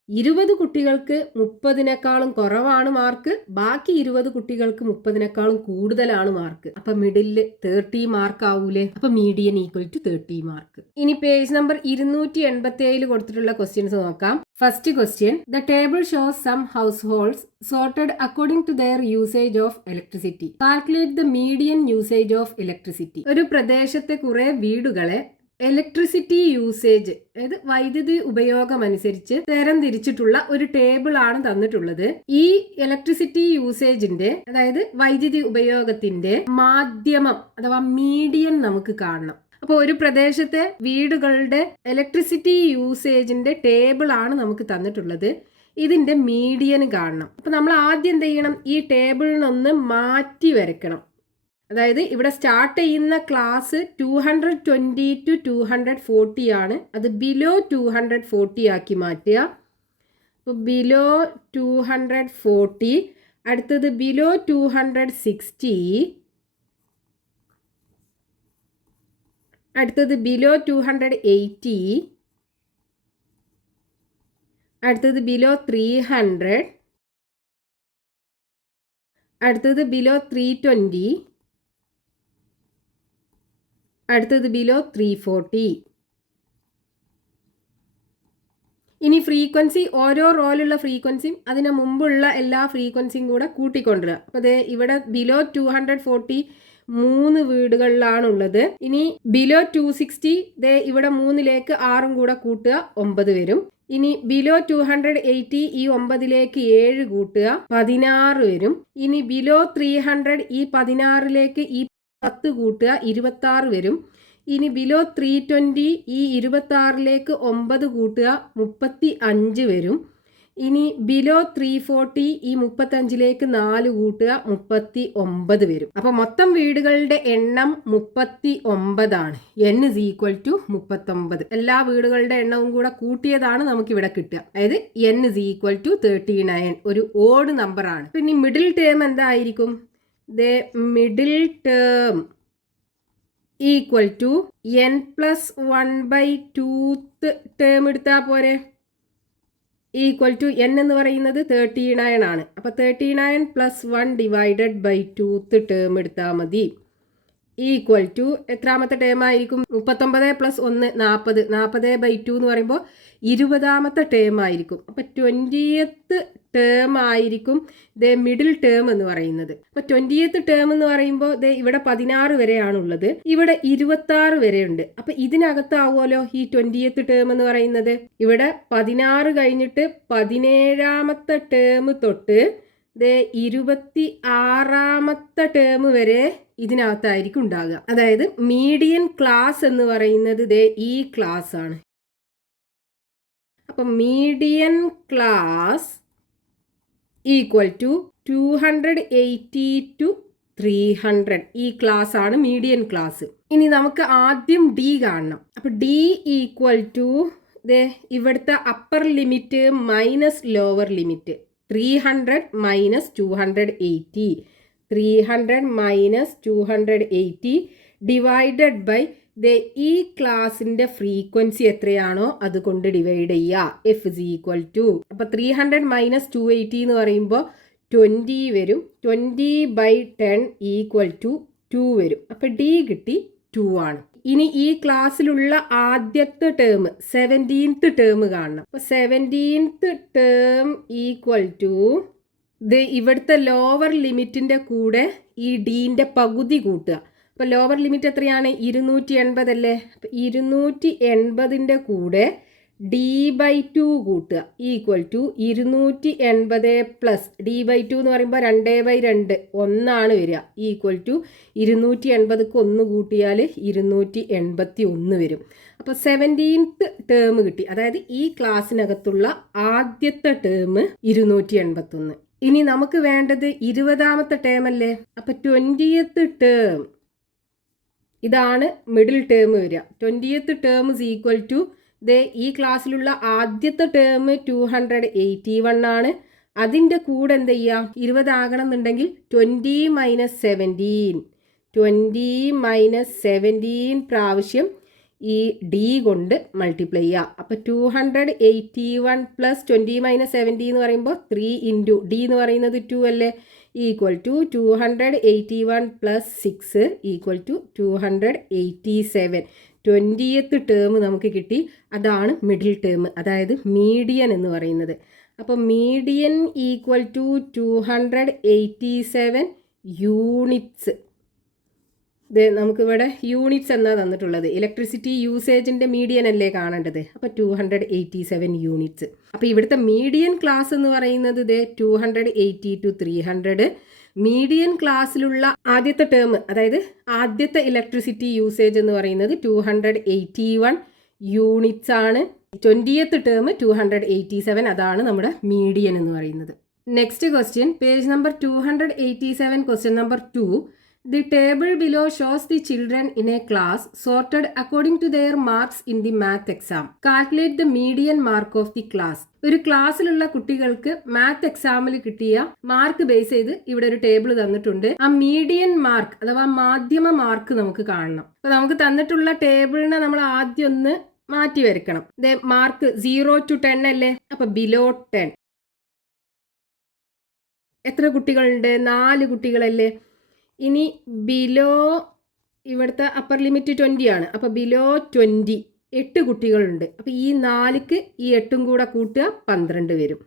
20 കുട്ടികൾക്ക് 30-നേക്കാളും കുറവാണ് മാർക്ക്, ബാക്കി 20 കുട്ടികൾക്ക് 30-നേക്കാളും കൂടുതലാണ് മാർക്ക്. അപ്പൊ മിഡില് 30 മാർക്ക് ആവൂലേ? അപ്പൊ മീഡിയൻ ഈക്വൽ ടു 30 മാർക്ക്. ഇനി പേജ് നമ്പർ 287 കൊടുത്തിട്ടുള്ള ക്വസ്റ്റ്യൻസ് നോക്കാം. First question, the table shows some households sorted according to their usage of electricity. Calculate the median usage of electricity. ഒരു പ്രദേശത്തെ കുറെ വീടുകളെ ഇലക്ട്രിസിറ്റി യൂസേജ്, അതായത് വൈദ്യുതി ഉപയോഗം അനുസരിച്ച് തരംതിരിച്ചിട്ടുള്ള ഒരു ടേബിൾ ആണ് തന്നിട്ടുള്ളത്. ഈ ഇലക്ട്രിസിറ്റി യൂസേജിന്റെ, അതായത് വൈദ്യുതി ഉപയോഗത്തിന്റെ മാധ്യമം അഥവാ മീഡിയൻ നമുക്ക് കാണണം. അപ്പോൾ ഒരു പ്രദേശത്തെ വീടുകളുടെ ഇലക്ട്രിസിറ്റി യൂസേജിന്റെ ടേബിൾ ആണ് നമുക്ക് തന്നിട്ടുള്ളത്. ഇതിന്റെ മീഡിയൻ കാണണം. അപ്പൊ നമ്മൾ ആദ്യം എന്ത് ചെയ്യണം, ഈ ടേബിളിനൊന്ന് മാറ്റി വരയ്ക്കണം. അതായത് ഇവിടെ സ്റ്റാർട്ട് ചെയ്യുന്ന ക്ലാസ് 220 to 240 ആണ്. അത് ബിലോ 240 ആക്കി മാറ്റുക. അപ്പോൾ ബിലോ 240, അടുത്തത് ബിലോ 260, അടുത്തത് ബിലോ 280, അടുത്തത് ബിലോ 300, അടുത്തത് ബിലോ 320, അടുത്തത് ബിലോ 340. ഇനി ഫ്രീക്വൻസി, ഓരോ റോയിലുള്ള ഫ്രീക്വൻസിയും അതിന് മുമ്പുള്ള എല്ലാ ഫ്രീക്വൻസിയും കൂടെ കൂട്ടിക്കൊണ്ടുവരിക. അപ്പോൾ ദേ ഇവിടെ ബിലോ 240 3 വീടുകളിലാണുള്ളത്. ഇനി ബിലോ 260 ദേ ഇവിടെ 3ലേക്ക് 6 കൂടെ കൂട്ടുക, 9 വരും. ഇനി ബിലോ 280 ഈ 9ലേക്ക് 7 കൂട്ടുക, 16 വരും. ഇനി ബിലോ 300 ഈ 16ലേക്ക് ഈ 10 കൂട്ടുക, 26 വരും. ഇനി ബിലോ 320 ഈ 26ലേക്ക് 9 കൂട്ടുക, 35 വരും. ഇനി ബിലോ 340 ഈ 35ലേക്ക് 4 കൂട്ടുക, 39 വരും. അപ്പൊ മൊത്തം വീടുകളുടെ എണ്ണം 39 ആണ്. n is equal to 39. എല്ലാ വീടുകളുടെ എണ്ണവും കൂടെ കൂട്ടിയതാണ് നമുക്ക് ഇവിടെ കിട്ടുക. അതായത് n is equal to 39, ഒരു ഓഡ് നമ്പർ ആണ്. പിന്നെ മിഡിൽ ടേം എന്തായിരിക്കും? the middle term equal to n plus 1/2 term എടുത്താൽ പോരെ. ഈക്വൽ ടു n എന്ന് പറയുന്നത് 39 ആണ്. അപ്പോൾ 39 + 1 / 2 ടേം എടുത്താൽ മതി. ഈക്വൽ ടു എത്രാമത്തെ ടേം ആയിരിക്കും? 39 + 1 40. 40/2 എന്ന് പറയുമ്പോൾ 20ാമത്തെ ടേം ആയിരിക്കും. അപ്പോൾ 20th ടേം ആയിരിക്കും ദേ മിഡിൽ ടേം എന്ന് പറയുന്നത്. അപ്പോൾ 20th ടേം എന്ന് പറയുമ്പോൾ ദേ ഇവിടെ 16 വരെയാണുള്ളത്, ഇവിടെ 26 വരെയുണ്ട്. അപ്പോൾ ഇതിനകത്താവുമല്ലോ ഈ 20th ടേം എന്ന് പറയുന്നത്. ഇവിടെ 16 കഴിഞ്ഞിട്ട് 17ാമത്തെ ടേം തൊട്ട് ദേ 26ാമത്തെ ടേം വരെ ഇതിനകത്തായിരിക്കും ഉണ്ടാകുക. അതായത് മീഡിയൻ ക്ലാസ് എന്ന് പറയുന്നത് ദേ ഈ ക്ലാസ് ആണ്. അപ്പം median class equal to 280 to 300. ഈ ക്ലാസ് ആണ് മീഡിയൻ ക്ലാസ്. ഇനി നമുക്ക് ആദ്യം ഡി കാണണം. അപ്പം ഡി ഈക്വൽ ടു ദേ ഇവിടുത്തെ upper limit minus lower limit 300 - 280. 300 - 280 divided by ഈ ക്ലാസിന്റെ ഫ്രീക്വൻസി എത്രയാണോ അതുകൊണ്ട് ഡിവൈഡ് ചെയ്യുക. F is equal to, അപ്പൊ 300 - 280 എന്ന് പറയുമ്പോൾ 20 വരും. 20/10 ഈക്വൽ ടു 2 വരും. അപ്പൊ ഡി കിട്ടി 2 ആണ്. ഇനി ഈ ക്ലാസ്സിലുള്ള ആദ്യത്തെ ടേം 17th ടേം കാണണം. അപ്പൊ 17th ടേം ഈക്വൽ ടു ഇവിടുത്തെ ലോവർ ലിമിറ്റിന്റെ കൂടെ ഈ ഡീന്റെ പകുതി കൂട്ടുക. അപ്പൊ ലോവർ ലിമിറ്റ് എത്രയാണ്? 280 അല്ലേ? അപ്പൊ 280ന്റെ കൂടെ d/2 കൂട്ടുക, ഈക്വൽ ടു 280 പ്ലസ് d/2 എന്ന് പറയുമ്പോൾ 2/2 1 വരിക, ഈക്വൽ ടു 280ക്ക് 1 കൂട്ടിയാൽ 281 വരും. അപ്പോൾ 17th ടേം കിട്ടി. അതായത് ഈ ക്ലാസ്സിനകത്തുള്ള ആദ്യത്തെ ടേം 281. ഇനി നമുക്ക് വേണ്ടത് 20ാമത്തെ ടേം അല്ലേ? അപ്പൊ 20th ടേം ഇതാണ് മിഡിൽ ടേം വരിക. 20th term is equal to ഈ ക്ലാസ്സിലുള്ള ആദ്യത്തെ ടേം 281 ആണ്. അതിൻ്റെ കൂടെ എന്ത് ചെയ്യുക, 20 ആകണം എന്നുണ്ടെങ്കിൽ 20 - 17 പ്രാവശ്യം ഈ ഡി കൊണ്ട് മൾട്ടിപ്ലൈ ചെയ്യുക. അപ്പോൾ 281 പ്ലസ് 20 - 70 എന്ന് പറയുമ്പോൾ 3 ഇൻറ്റു ഡി എന്ന് പറയുന്നത് 2 അല്ലേ, equal to 281 plus 6 equal to 287. 20th term നമുക്ക് കിട്ടി. അതാണ് മിഡിൽ ടേം, അതായത് മീഡിയൻ എന്ന് പറയുന്നത്. അപ്പോൾ മീഡിയൻ ഈക്വൽ ടു 287 യൂണിറ്റ്സ്. ഇത് നമുക്കിവിടെ യൂണിറ്റ്സ് എന്നാണ് തന്നിട്ടുള്ളത്. ഇലക്ട്രിസിറ്റി യൂസേജിൻ്റെ മീഡിയൻ അല്ലേ കാണേണ്ടത്. അപ്പോൾ 287 യൂണിറ്റ്സ്. അപ്പോൾ ഇവിടുത്തെ മീഡിയൻ ക്ലാസ് എന്ന് പറയുന്നത് 280 to 300. മീഡിയൻ ക്ലാസ്സിലുള്ള ആദ്യത്തെ ടേം, അതായത് ആദ്യത്തെ ഇലക്ട്രിസിറ്റി യൂസേജ് എന്ന് പറയുന്നത് 281 യൂണിറ്റ്സ് ആണ്. 20th ടേം 287, അതാണ് നമ്മുടെ മീഡിയൻ എന്ന് പറയുന്നത്. Next question, page number 287, question number 2. The table below shows the children in a class sorted according to their marks in the math exam. Calculate the median mark of the class. ഒരു ക്ലാസ്സിലുള്ള കുട്ടികൾക്ക് math എക്സാമിൽ കിട്ടിയ mark base ചെയ്ത് ഇവിടെ ഒരു table തന്നിട്ടുണ്ട്. ആ മീഡിയൻ മാർക്ക് അഥവാ മാധ്യമ മാർക്ക് നമുക്ക് കാണണം. അപ്പൊ നമുക്ക് തന്നിട്ടുള്ള ടേബിളിനെ നമ്മൾ ആദ്യം ഒന്ന് മാറ്റി വരയ്ക്കണം. മാർക്ക് 0 to 10 അല്ലേ, അപ്പൊ ബിലോ 10 എത്ര കുട്ടികളുണ്ട്? 4 കുട്ടികളല്ലേ. ഇനി ബിലോ, ഇവിടുത്തെ അപ്പർ ലിമിറ്റ് 20 ആണ്. അപ്പോൾ ബിലോ 20 8 കുട്ടികളുണ്ട്. അപ്പോൾ ഈ 4ക്ക് ഈ 8ഉം കൂടെ കൂട്ടുക 12 വരും.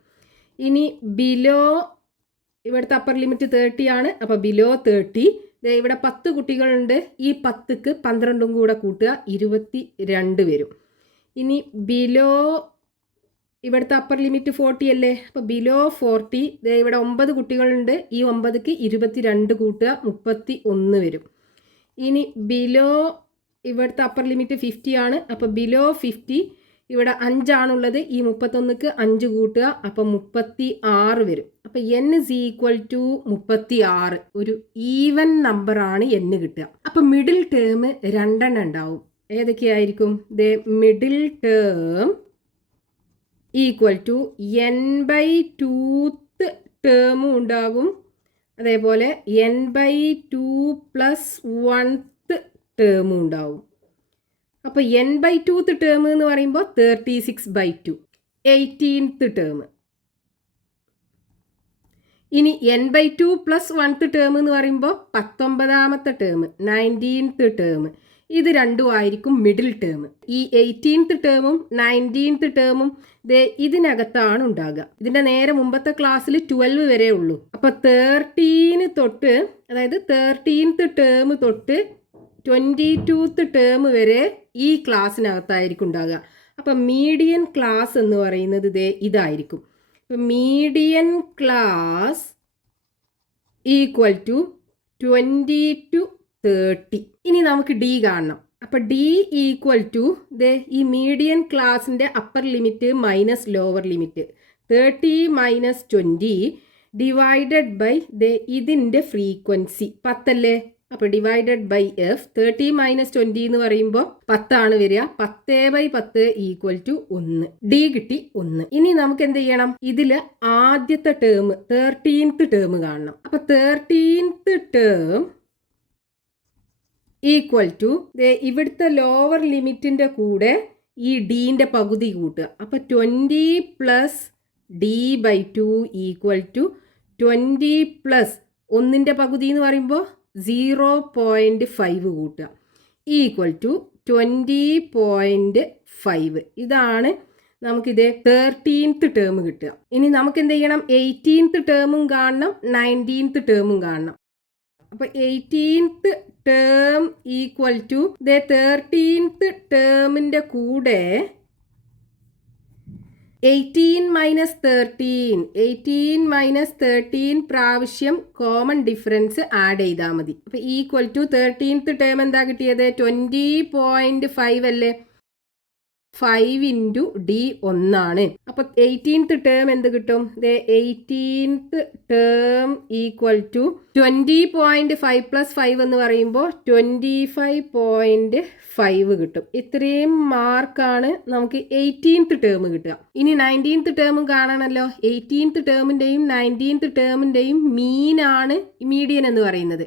ഇനി ബിലോ, ഇവിടുത്തെ അപ്പർ ലിമിറ്റ് 30 ആണ്. അപ്പോൾ ബിലോ 30. ഇവിടെ 10 കുട്ടികളുണ്ട്. ഈ 10ക്ക് 12ഉം കൂടെ കൂട്ടുക 22 വരും. ഇനി ബിലോ, ഇവിടുത്തെ അപ്പർ ലിമിറ്റ് 40 അല്ലേ. അപ്പോൾ ബിലോ 40. ഇവിടെ 9 കുട്ടികളുണ്ട്. ഈ 9ക്ക് 22 കൂട്ടുക 31 വരും. ഇനി ബിലോ, ഇവിടുത്തെ അപ്പർ ലിമിറ്റ് 50 ആണ്. അപ്പോൾ ബിലോ 50. ഇവിടെ 5 ആണുള്ളത്. ഈ 31ക്ക് 5 കൂട്ടുക, അപ്പോൾ 36 വരും. അപ്പോൾ n is equal to 36. ഒരു ഈവൻ നമ്പറാണ് n കിട്ടുക. അപ്പോൾ മിഡിൽ ടേം 2 ഉണ്ടാവും. ഏതൊക്കെയായിരിക്കും? Middle term equal to n/2th ടേമും ഉണ്ടാകും. അതേപോലെ n/2 പ്ലസ് 1th ടേമും ഉണ്ടാവും. അപ്പോൾ n/2th ടേം എന്ന് പറയുമ്പോൾ 36/2, 18th ടേം. ഇനി n/2 പ്ലസ് 1th ടേം എന്ന് പറയുമ്പോൾ 19ാമത്തെ ടേം, 19th ടേം. ഇത് രണ്ടും ആയിരിക്കും മിഡിൽ ടേം. ഈ 18th ടേമും 19th ടേമും ഇതിനകത്താണ് ഉണ്ടാകുക. ഇതിൻ്റെ നേരെ മുമ്പത്തെ ക്ലാസ്സിൽ 12 വരെ ഉള്ളൂ. അപ്പോൾ 13 തൊട്ട്, അതായത് 13th ടേം തൊട്ട് 22th ടേം വരെ ഈ ക്ലാസ്സിനകത്തായിരിക്കും ഉണ്ടാകുക. അപ്പം മീഡിയൻ ക്ലാസ് എന്ന് പറയുന്നത് ഇതായിരിക്കും. അപ്പം median class equal to 20 to 30. ഇനി നമുക്ക് ഡി കാണണം. അപ്പോൾ ഡി ഈക്വൽ ടു ഈ മീഡിയൻ ക്ലാസിൻ്റെ upper limit minus lower limit 30 - 20 divided by ഇതിൻ്റെ ഫ്രീക്വൻസി 10 അല്ലേ. അപ്പോൾ ഡിവൈഡഡ് ബൈ എഫ്. 30 - 20 എന്ന് പറയുമ്പോൾ 10 ആണ് വരിക. 10/10 ഈക്വൽ ടു 1. ഡി കിട്ടി 1. ഇനി നമുക്ക് എന്ത് ചെയ്യണം? ഇതിൽ ആദ്യത്തെ ടേം 13th ടേം കാണണം. അപ്പോൾ 13th ടേം ഈക്വൽ ടു ഇവിടുത്തെ ലോവർ ലിമിറ്റിൻ്റെ കൂടെ ഈ ഡീൻ്റെ പകുതി കൂട്ടുക. അപ്പോൾ 20 plus d/2 equal to 20 plus 1ൻ്റെ പകുതി എന്ന് പറയുമ്പോൾ 0.5 കൂട്ടുക ഈക്വൽ ടു 20.5. ഇതാണ് നമുക്കിത് 13th ടേം കിട്ടുക. ഇനി നമുക്ക് എന്ത് ചെയ്യണം? 18th ടേമും കാണണം, 19th ടേമും കാണണം. അപ്പോൾ 18th term equal to 13th ടേമിൻ്റെ കൂടെ 18 - 13 പ്രാവശ്യം കോമൺ ഡിഫറൻസ് ആഡ് ചെയ്താൽ മതി. അപ്പോൾ ഈക്വൽ ടു 13th ടേം എന്താ കിട്ടിയത്? 20.5 അല്ലേ. 5 ഇൻറ്റു ഡി 1 അപ്പോൾ 18th ടേം എന്ത് കിട്ടും? 18th term equal to 20.5 plus 5 എന്ന് പറയുമ്പോൾ 25.5 കിട്ടും. ഇത്രയും മാർക്കാണ് നമുക്ക് 18th ടേം കിട്ടുക. ഇനി 19th ടേമും കാണണമല്ലോ. 18th ടേമിൻ്റെയും 19th ടേമിൻ്റെയും മീനാണ് മീഡിയൻ എന്ന് പറയുന്നത്.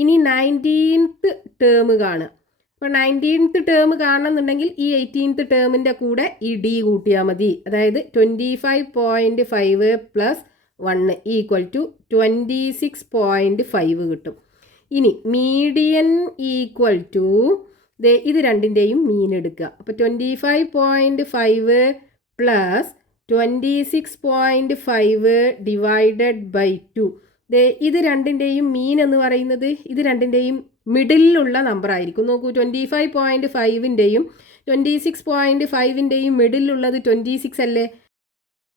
ഇനി 19th ടേം കാണുക. അപ്പോൾ 19th ടേം കാണണമെന്നുണ്ടെങ്കിൽ ഈ 18th ടേമിൻ്റെ കൂടെ ഈ ഡി കൂട്ടിയാൽ മതി. അതായത് 25.5 പ്ലസ് 1 ഈക്വൽ ടു 26.5 കിട്ടും. ഇനി മീഡിയൻ ഈക്വൽ ടു ഇത് രണ്ടിൻ്റെയും മീൻ എടുക്കുക. അപ്പോൾ 25.5 പ്ലസ് 26.5 ഡിവൈഡഡ് ബൈ 2. ഇത് രണ്ടിൻ്റെയും മീൻ എന്ന് പറയുന്നത് ഇത് രണ്ടിൻ്റെയും മിഡിലുള്ള നമ്പർ ആയിരിക്കും. നോക്കൂ, 25.5ൻ്റെയും 26.5ൻ്റെയും മിഡിലുള്ളത് 26 അല്ലേ?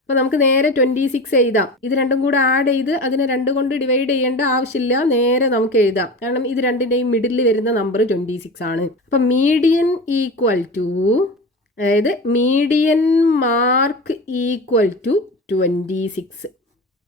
അപ്പോൾ നമുക്ക് നേരെ 26 എഴുതാം. ഇത് രണ്ടും കൂടെ ആഡ് ചെയ്ത് അതിനെ 2 കൊണ്ട് ഡിവൈഡ് ചെയ്യേണ്ട ആവശ്യമില്ല, നേരെ നമുക്ക് എഴുതാം. കാരണം ഇത് രണ്ടിൻ്റെയും മിഡിലിൽ വരുന്ന നമ്പർ 26 ആണ്. അപ്പം മീഡിയൻ ഈക്വൽ ടു, അതായത് median mark equal to 26.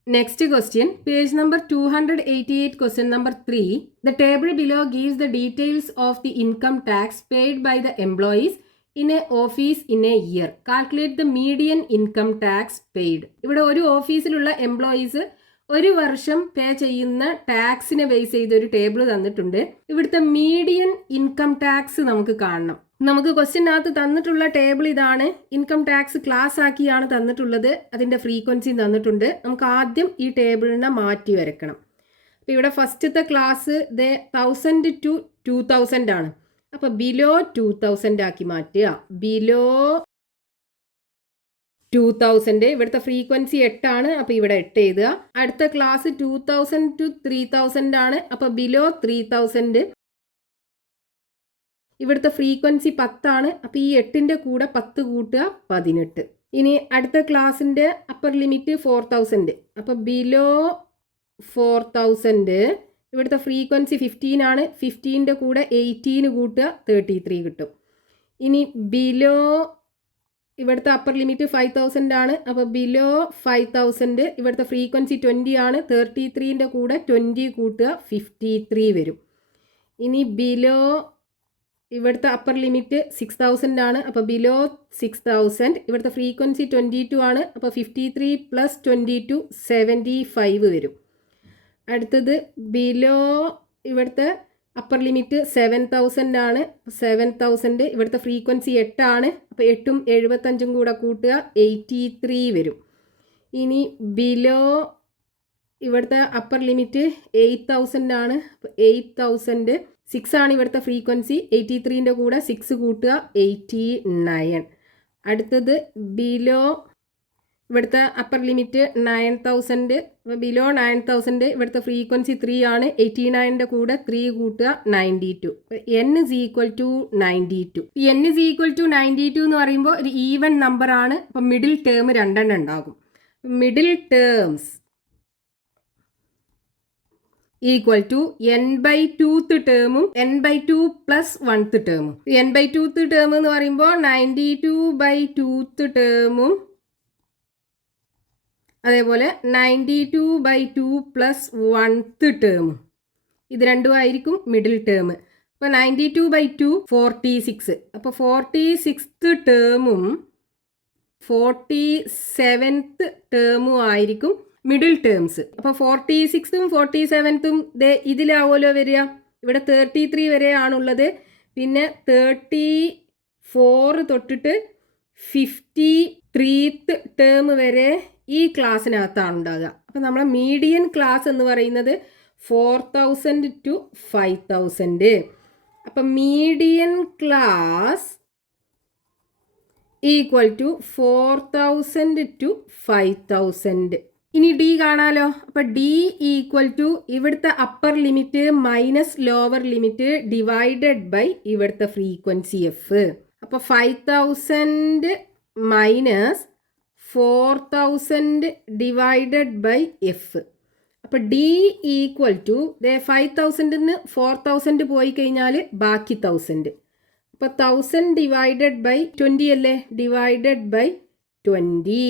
Next question, page number 288, question number 3. The table below gives the details of the income tax paid by the employees in a office in a year. Calculate the median income tax paid. ഇവിടെ ഒരു ഓഫീസിലുള്ള employees ഒരു വർഷം പേ ചെയ്യുന്ന ടാക്സിനെ base ചെയ്ത് ഒരു table തന്നിട്ടുണ്ട്. ഇവിടുത്തെ median income tax നമുക്ക് കാണണം. നമുക്ക് ക്വസ്റ്റ്യനകത്ത് തന്നിട്ടുള്ള ടേബിൾ ഇതാണ്. ഇൻകം ടാക്സ് ക്ലാസ് ആക്കിയാണ് തന്നിട്ടുള്ളത്. അതിൻ്റെ ഫ്രീക്വൻസി തന്നിട്ടുണ്ട്. നമുക്ക് ആദ്യം ഈ ടേബിളിനെ മാറ്റി വരയ്ക്കണം. അപ്പോൾ ഇവിടെ ഫസ്റ്റത്തെ ക്ലാസ് 1000 to 2000 ആണ്. അപ്പോൾ ബിലോ 2000 ആക്കി മാറ്റുക. ബിലോ 2000, ഇവിടുത്തെ ഫ്രീക്വൻസി 8 ആണ്. അപ്പോൾ ഇവിടെ 8 എഴുതുക. അടുത്ത ക്ലാസ് 2000 to 3000 ആണ്. അപ്പോൾ ബിലോ 3000. ഇവിടുത്തെ ഫ്രീക്വൻസി 10 ആണ്. അപ്പോൾ ഈ 8ൻ്റെ കൂടെ 10 കൂട്ടുക, 18. ഇനി അടുത്ത ക്ലാസ്സിൻ്റെ അപ്പർ ലിമിറ്റ് 4000. അപ്പോൾ ബിലോ 4000. ഇവിടുത്തെ ഫ്രീക്വൻസി 15 ആണ്. 15ൻ്റെ കൂടെ 18 കൂട്ടുക, 33 കിട്ടും. ഇനി ബിലോ ഇവിടുത്തെ അപ്പർ ലിമിറ്റ് 5000 ആണ്. അപ്പോൾ ബിലോ 5000. ഇവിടുത്തെ ഫ്രീക്വൻസി 20 ആണ്. 33ൻ്റെ കൂടെ 20 കൂട്ടുക, 53 വരും. ഇനി ബിലോ ഇവിടുത്തെ അപ്പർ ലിമിറ്റ് 6000 ആണ്. അപ്പോൾ ബിലോ 6000. ഇവിടുത്തെ ഫ്രീക്വൻസി 22 ആണ്. അപ്പോൾ 53 പ്ലസ് 22 75 വരും. അടുത്തത് ബിലോ ഇവിടുത്തെ അപ്പർ ലിമിറ്റ് 7000 ആണ്. 7000. ഇവിടുത്തെ ഫ്രീക്വൻസി 8 ആണ്. അപ്പോൾ 8ഉം 75ഉം കൂടെ കൂട്ടുക, 83 വരും. ഇനി ബിലോ ഇവിടുത്തെ അപ്പർ ലിമിറ്റ് 8000 ആണ്. അപ്പോൾ 8000. 6 ആണ് ഇവിടുത്തെ ഫ്രീക്വൻസി. 83ൻ്റെ കൂടെ 6 കൂട്ടുക, 89. അടുത്തത് ബിലോ ഇവിടുത്തെ അപ്പർ ലിമിറ്റ് 9000. അപ്പോൾ ബിലോ 9000. ഇവിടുത്തെ ഫ്രീക്വൻസി 3 ആണ്. 89ൻ്റെ കൂടെ 3 കൂട്ടുക, 92. n is equal to 92. n is equal to 92 എന്ന് പറയുമ്പോൾ ഒരു ഈവൻ നമ്പർ ആണ്. അപ്പോൾ മിഡിൽ ടേം 2 ഉണ്ടാകും. Middle terms equal to n/2th ടേമും n/2 പ്ലസ് 1th ടേമും. n/2th ടേം എന്ന് പറയുമ്പോൾ 92/2th ടേമും അതേപോലെ 92/2 പ്ലസ് 1th ടേമും. ഇത് രണ്ടും ആയിരിക്കും മിഡിൽ ടേം. അപ്പോൾ 92/2 46. അപ്പോൾ 46th ടേമും 47th ടേമും ആയിരിക്കും മിഡിൽ ടേംസ്. അപ്പോൾ 46ഉം 47ഉം ഇതിലാവുമല്ലോ വരിക. ഇവിടെ 33 വരെ ആണുള്ളത്. പിന്നെ 34 തൊട്ടിട്ട് 53th ടേം വരെ ഈ ക്ലാസ്സിനകത്താണ് ഉണ്ടാകുക. അപ്പോൾ നമ്മളെ മീഡിയൻ ക്ലാസ് എന്ന് പറയുന്നത് 4000 to 5000. അപ്പം median class equal to 4000 to 5000. ഇനി ഡി കാണാലോ. അപ്പോൾ ഡി ഈക്വൽ ടു ഇവിടുത്തെ upper limit minus lower limit divided by ഇവിടുത്തെ ഫ്രീക്വൻസി എഫ്. അപ്പോൾ 5000 മൈനസ് 4000 ഡിവൈഡഡ് ബൈ എഫ്. അപ്പോൾ ഡി ഈക്വൽ ടു 5000 4000 പോയി കഴിഞ്ഞാൽ ബാക്കി 1000. അപ്പോൾ 1000 ഡിവൈഡഡ് ബൈ 20 അല്ലേ, ഡിവൈഡഡ് ബൈ 20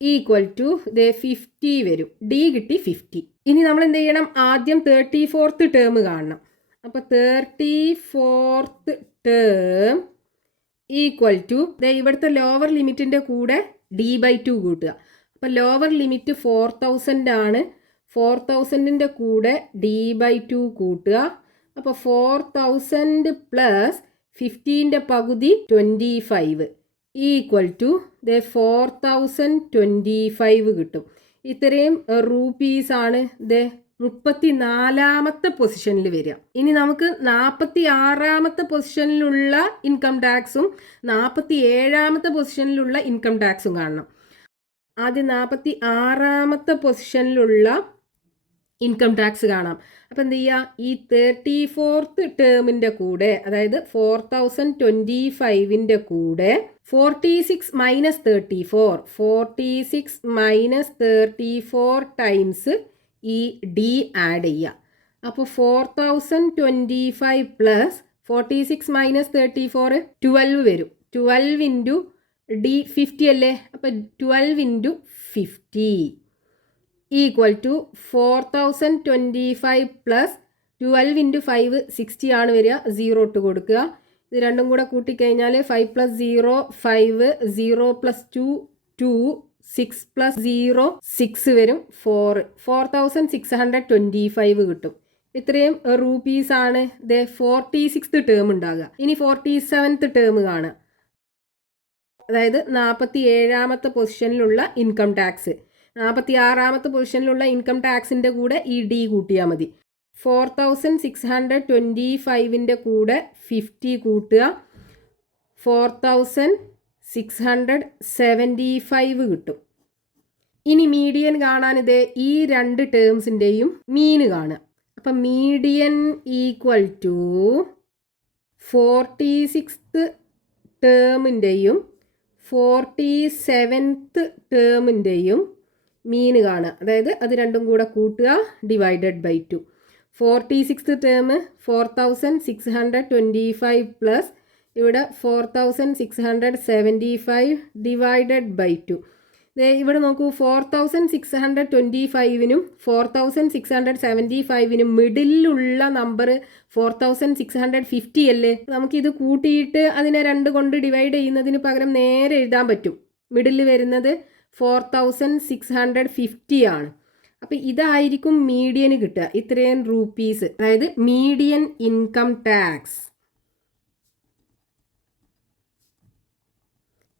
ഈക്വൽ ടു 50 വരും. ഡി കിട്ടി 50. ഇനി നമ്മൾ എന്ത് ചെയ്യണം, ആദ്യം 34th ടേം കാണണം. അപ്പോൾ 34th ടേം ഈക്വൽ ടു ഇവിടുത്തെ ലോവർ ലിമിറ്റിൻ്റെ കൂടെ d/2 കൂട്ടുക. അപ്പോൾ ലോവർ ലിമിറ്റ് 4000 ആണ്. 4000ൻ്റെ കൂടെ d/2 കൂട്ടുക. അപ്പോൾ 4000 പ്ലസ് 15ൻ്റെ പകുതി 25 ഈക്വൽ ടു 4025 കിട്ടും. ഇത്രയും റുപ്പീസാണ് 34ാമത്തെ പൊസിഷനിൽ വരിക. ഇനി നമുക്ക് 46ാമത്തെ പൊസിഷനിലുള്ള ഇൻകം ടാക്സും 47ാമത്തെ പൊസിഷനിലുള്ള ഇൻകം ടാക്സും കാണണം. ആദ്യം 46ാമത്തെ പൊസിഷനിലുള്ള ഇൻകം ടാക്സ് കാണാം. അപ്പം എന്ത് ചെയ്യുക, ഈ 34th ടേമിൻ്റെ കൂടെ, അതായത് 4025ൻ്റെ കൂടെ 46 മൈനസ് 34 ടൈംസ് ഈ ഡി ആഡ് ചെയ്യുക. അപ്പോൾ 4025 പ്ലസ് 46 മൈനസ് 34 12 വരും. 12 ഇൻറ്റു ഡി 50 അല്ലേ, അപ്പോൾ 12 into 50 equal to 4025 plus 12 into 5 60 ആണ് വരിക. 0 ഇട്ട് കൊടുക്കുക. ഇത് രണ്ടും കൂടെ കൂട്ടിക്കഴിഞ്ഞാൽ 5 പ്ലസ് 0 5, 0 പ്ലസ് 2 2, 6 പ്ലസ് 0 6 വരും. 4625 കിട്ടും. ഇത്രയും റുപ്പീസാണ് 46th ടേം ഉണ്ടാകുക. ഇനി 47th ടേം കാണുക, അതായത് 47ാമത്തെ പൊസിഷനിലുള്ള ഇൻകം ടാക്സ്. 46ാമത്തെ പൊസിഷനിലുള്ള ഇൻകം ടാക്സിൻ്റെ കൂടെ ഈ ഡി കൂട്ടിയാൽ മതി. 4625ൻ്റെ കൂടെ 50 കൂട്ടുക. 4675 കിട്ടും. ഇനി മീഡിയൻ കാണാൻ ഈ രണ്ട് ടേംസിൻ്റെയും മീന് കാണുക. അപ്പം മീഡിയൻ ഈക്വൽ ടു 46th ടേമിൻ്റെയും 47th ടേമിൻ്റെയും മീന് കാണുക. അതായത് അത് രണ്ടും കൂടെ കൂട്ടുക, divided by 2. 46th term 4625 plus ഇവിടെ 4675 ഡിവൈഡഡ് ബൈ 2. ഇവിടെ നോക്കൂ, 4625നും 4675നും മിഡിലുള്ള നമ്പർ 4650 അല്ലേ. നമുക്കിത് കൂട്ടിയിട്ട് അതിനെ 2 കൊണ്ട് ഡിവൈഡ് ചെയ്യുന്നതിന് പകരം നേരെ എഴുതാൻ പറ്റും. മിഡിൽ വരുന്നത് 4650 ആണ്. അപ്പം ഇതായിരിക്കും മീഡിയന് കിട്ടുക, ഇത്രയും റുപ്പീസ്. അതായത് median income tax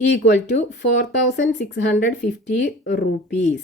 equal to 4650 rupees.